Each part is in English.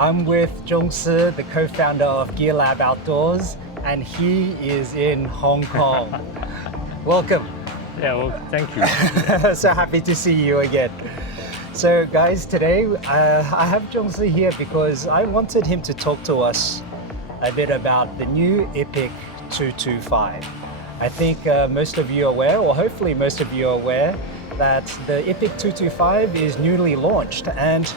I'm with Chung Shih, the co-founder of Gearlab Outdoors, and he is in Hong Kong. Welcome. Yeah, well, thank you. So happy to see you again. So guys, today I have Chung Shih here because I wanted him to talk to us a bit about the new Ipik 225. I think most of you are aware, or hopefully most of you are aware, that the Ipik 225 is newly launched, and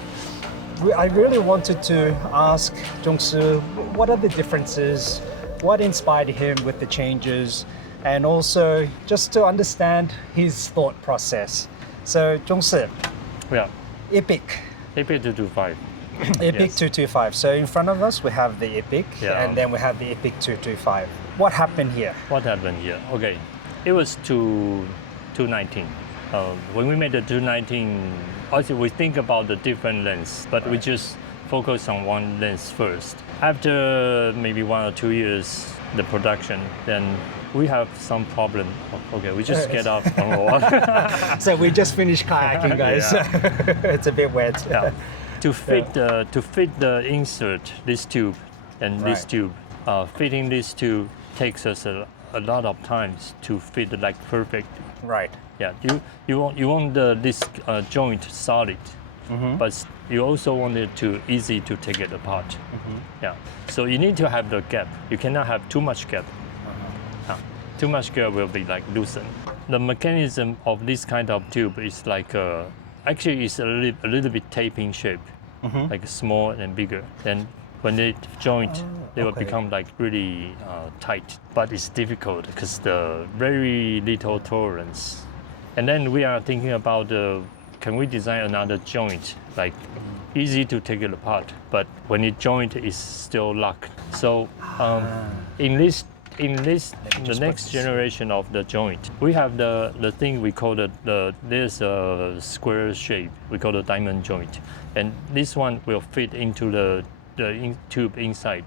I really wanted to ask Chung Shih what are the differences, what inspired him with the changes, and also just to understand his thought process. So Chung Shih, Yeah, Ipik. Ipik 225. Ipik Yes. 225. So in front of us we have the Ipik, Yeah. and then we have the Ipik 225. What happened here? What happened here? Okay, it was 219. When we made the 219, also we think about the different lens, but we just focus on one lens first. After maybe 1 or 2 years, the production, then we have some problem. Okay, we just get off on the water. So we just finished kayaking, guys. It's a bit wet. Yeah. To fit the insert, this tube and this Right. tube, fitting this tube takes us a lot of times to fit like perfect. Right. Yeah, you want this joint solid, but you also want it to easy to take it apart. Yeah, so you need to have the gap. You cannot have too much gap. Too much gap will be like loosened. The mechanism of this kind of tube is like actually it's a little bit taping shape, like small and bigger. Then when they joint, they will okay. become like really tight. But it's difficult because the very little tolerance. And then we are thinking about can we design another joint, like easy to take it apart, but when you joint, it's still locked. So in the next generation of the joint, we have the thing we call there's a square shape, we call the diamond joint. And this one will fit into the tube inside.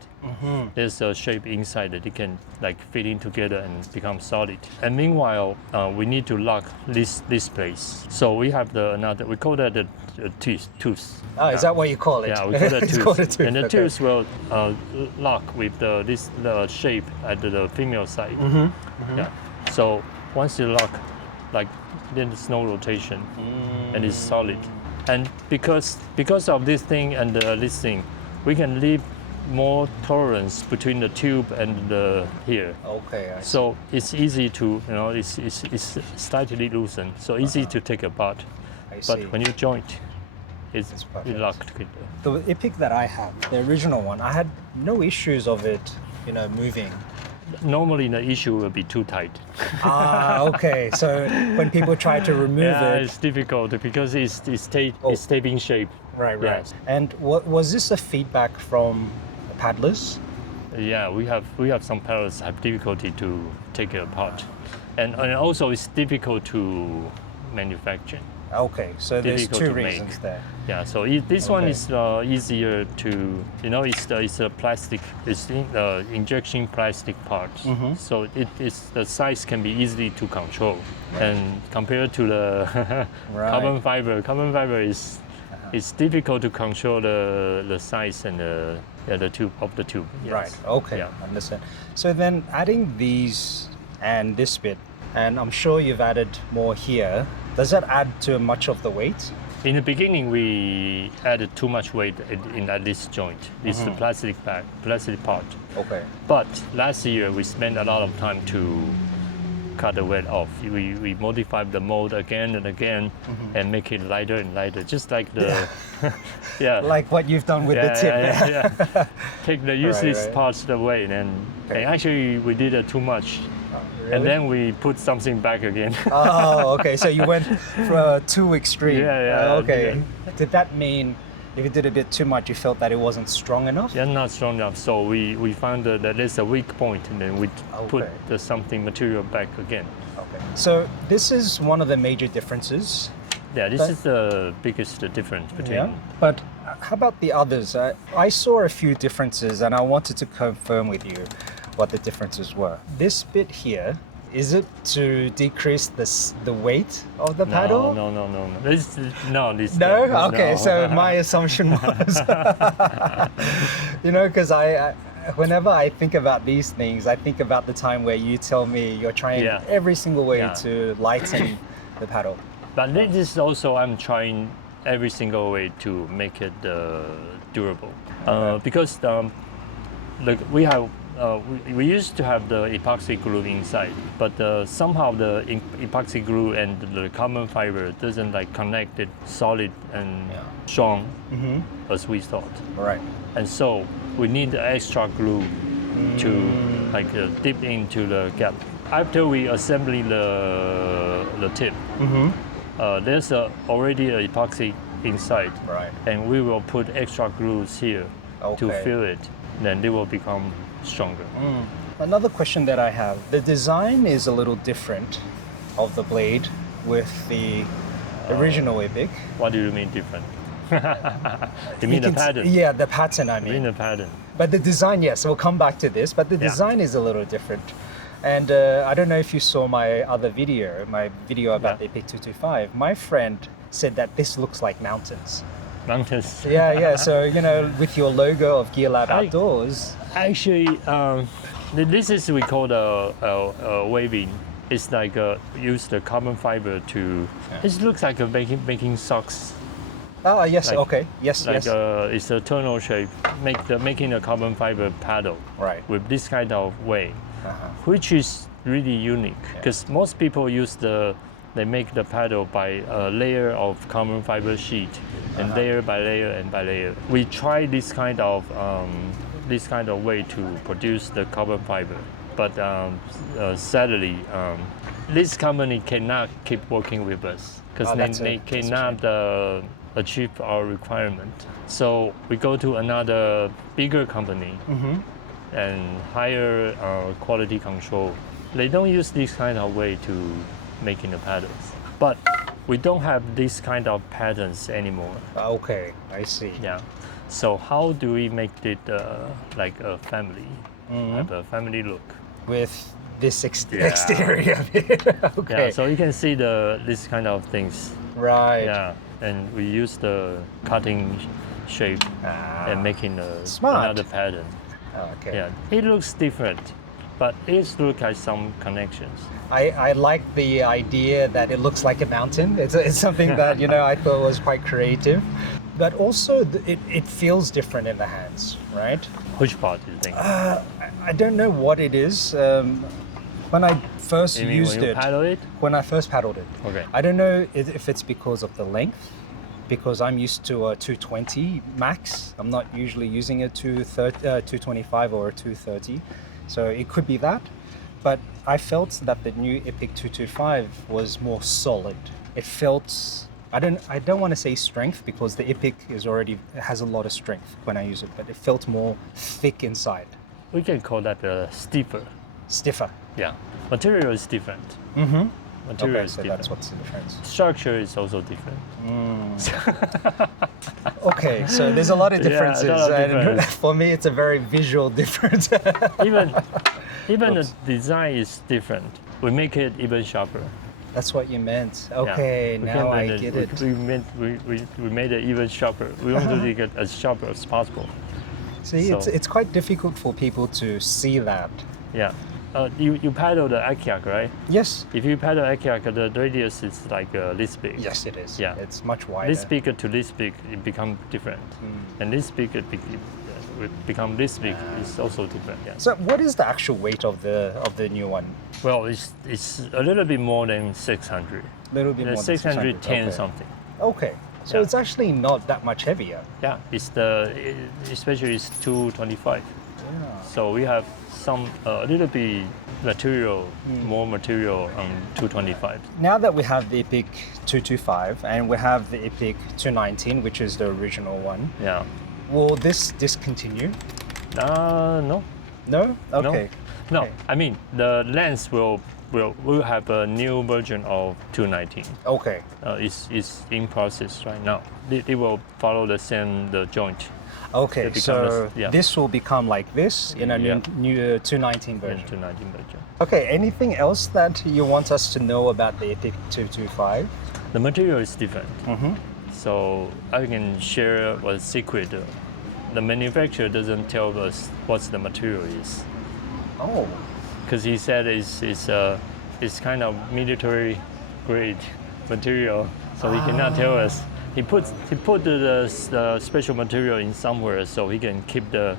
There's a shape inside that it can like fit in together and become solid. And meanwhile, we need to lock this place. So we have we call that the tooth. Oh, is that what you call it? Yeah, we call that It's called a tooth. tooth. And the okay. tooth will lock with the shape at the female side. Yeah. So once you lock, like then there's no rotation, and it's solid. And because of this thing and this thing, we can leave more tolerance between the tube and the here. Okay. I see. So it's easy to, it's slightly loosened, so easy to take apart. I see. But when you joint, it's perfect. locked together. The Ipik that I have, the original one, I had no issues of it, moving. Normally the issue will be too tight. Okay. So when people try to remove it, It's difficult because it's taping shape. right. Yes. And what was this a feedback from paddlers? Yeah, we have some paddlers have difficulty to take it apart, and also it's difficult to manufacture. Okay, so there's Difficult two to make. reasons there. Yeah, so this one Okay. is easier to, it's a plastic, it's injection plastic part. So the size can be easy to control, and compared to the Right. carbon fiber is it's difficult to control the size and the tube of the tube. Yes. Right. Okay. Yeah. Understand. So then adding these and this bit, and I'm sure you've added more here. Does that add to much of the weight? In the beginning, we added too much weight in this joint. This is the plastic part. Okay. But last year, we spent a lot of time to cut the weight off. We modified the mold again and again and make it lighter and lighter, just like the, yeah. Like what you've done with the tip. Yeah. Take the useless right. parts away, and Okay. actually we did it too much. And then we put something back again. Oh, okay. So you went too extreme. Yeah, Okay. Did that mean if you did a bit too much, you felt that it wasn't strong enough? Yeah, not strong enough. So we found that there's a weak point, and then we put Okay. the something material back again. Okay. So this is one of the major differences. Yeah, this is the biggest difference between. Yeah. But how about the others? I saw a few differences, and I wanted to confirm with you what the differences were. This bit here Is it to decrease the weight of the paddle? No. This No? Okay, no. so my assumption was, because whenever I think about these things, I think about the time where you tell me you're trying every single way to lighten the paddle. But this is also I'm trying every single way to make it durable. Because we used to have the epoxy glue inside, but somehow the epoxy glue and the carbon fiber doesn't connect it solid and strong as we thought. Right. And so we need the extra glue to dip into the gap. After we assembly the tip, there's already an epoxy inside, right? And we will put extra glues here to fill it. Then they will become stronger. Another question that I have, the design is a little different of the blade with the original Ipik. What do you mean different? You mean the pattern? Yeah, the pattern I mean. You mean the pattern? But the design, yes, we'll come back to this, but the design is a little different. And I don't know if you saw my video about the Ipik 225. My friend said that this looks like mountains. Mountains. Yeah. So, with your logo of Gearlab Outdoors. Actually, this is we call the waving. It's use the carbon fiber to. It looks like making socks. Ah, yes. Okay. Yes. It's a tunnel shape, making a carbon fiber paddle. Right. With this kind of way, which is really unique because most people they make the paddle by a layer of carbon fiber sheet, and layer by layer and by layer. We try this kind of way to produce the carbon fiber, but sadly, this company cannot keep working with us because they cannot achieve our requirement. So we go to another bigger company and hire quality control. They don't use this kind of way to making the paddles, but we don't have this kind of patterns anymore. Okay, I see. Yeah. So how do we make it like a family, have a family look with this exterior bit? Okay. Yeah. So you can see this kind of things. Right. Yeah. And we use the cutting shape and making another pattern. Okay. Yeah. It looks different, but it looks like some connections. I like the idea that it looks like a mountain. It's something that I thought was quite creative, but also it feels different in the hands, right? Which part do you think? I don't know what it is. When I first used it, when I first paddled it, I don't know if it's because of the length, because I'm used to a 220 max. I'm not usually using a 225 or a 230, so it could be that. But I felt that the new Ipik 225 was more solid. It felt, I don't want to say strength because the Ipik has a lot of strength when I use it, but it felt more thick inside. We can call that stiffer. Stiffer. Yeah. Material is different. Material is different. That's what's the difference. Structure is also different. Okay, so there's a lot of differences. And for me, it's a very visual difference. Even the design is different. We make it even sharper. That's what you meant. Okay, now I get it. We made it even sharper. We want to make it as sharp as possible. See, it's quite difficult for people to see that. Yeah. You paddle the Akiak, right? Yes. If you paddle Akiak, the radius is like this big. Yes, it is. Yeah. It's much wider. This big to this big, it becomes different. And this big, it become this big, is also different. Yeah. So what is the actual weight of the new one? Well, it's a little bit more than 600. A little bit more than 610 something. Okay. So it's actually not that much heavier. Yeah, especially it's 225. Yeah. So we have a little bit material, more material on 225. Now that we have the Ipik 225 and we have the Ipik 219, which is the original one, will this discontinue? No. No? Okay. No. Okay. I mean the lens will have a new version of 219. Okay. It's in process right now. It will follow the joint. Okay, It becomes- so yeah. this will become like this in a Yeah. new 219 version. 219 version. Okay, anything else that you want us to know about the Ipik 225? The material is different. Mm-hmm. So I can share a secret. The manufacturer doesn't tell us what the material is, Oh, because he said it's kind of military grade material, so he cannot tell us. He put the special material in somewhere so he can keep the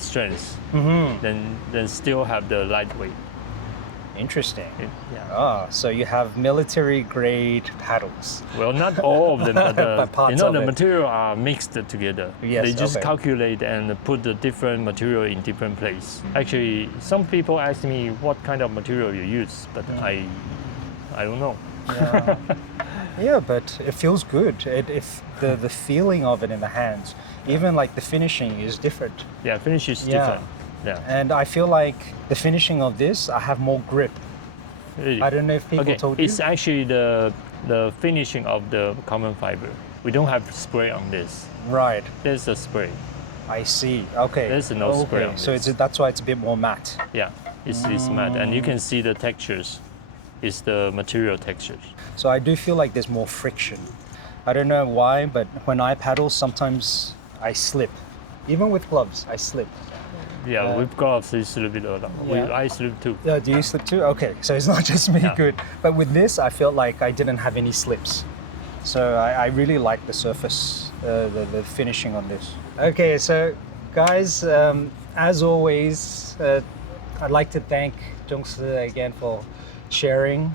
strength, then still have the lightweight. interesting. Yeah. Ah, so you have military grade paddles. Well, not all of them, but But parts the of it. material are mixed together. Yes, They just okay. calculate and put the different material in different place. Actually, some people ask me what kind of material you use, but I don't know. Yeah. Yeah, but it feels good. If the feeling of it in the hands, even like the finishing is different. Yeah, finish is Yeah. different. Yeah. And I feel like the finishing of this, I have more grip. Really. I don't know if people Okay, told you. it's actually the finishing of the carbon fiber. We don't have spray on this. Right. There's a spray. I see. Okay. There's no spray on So this. that's why it's a bit more matte. Yeah, it's matte, and you can see the textures. It's the material textures. So I do feel like there's more friction. I don't know why, but when I paddle, sometimes I slip. Even with gloves, I slip. Yeah, with gloves it's a little bit longer. Yeah. I slip too. Do you slip too? Okay, so it's not just me. Yeah. Good. But with this, I felt like I didn't have any slips. So I really like the surface, the finishing on this. Okay, so guys, as always, I'd like to thank Chung Shih again for sharing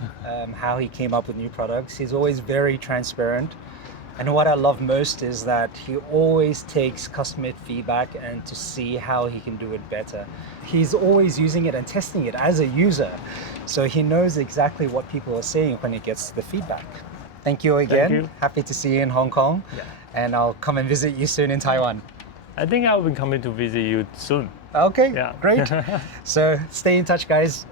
how he came up with new products. He's always very transparent. And what I love most is that he always takes customer feedback and to see how he can do it better. He's always using it and testing it as a user. So he knows exactly what people are saying when he gets the feedback. Thank you again. you. Happy to see you in Hong Kong. Yeah. And I'll come and visit you soon in Taiwan. I think I'll be coming to visit you soon. Okay, Yeah. great. So stay in touch, guys.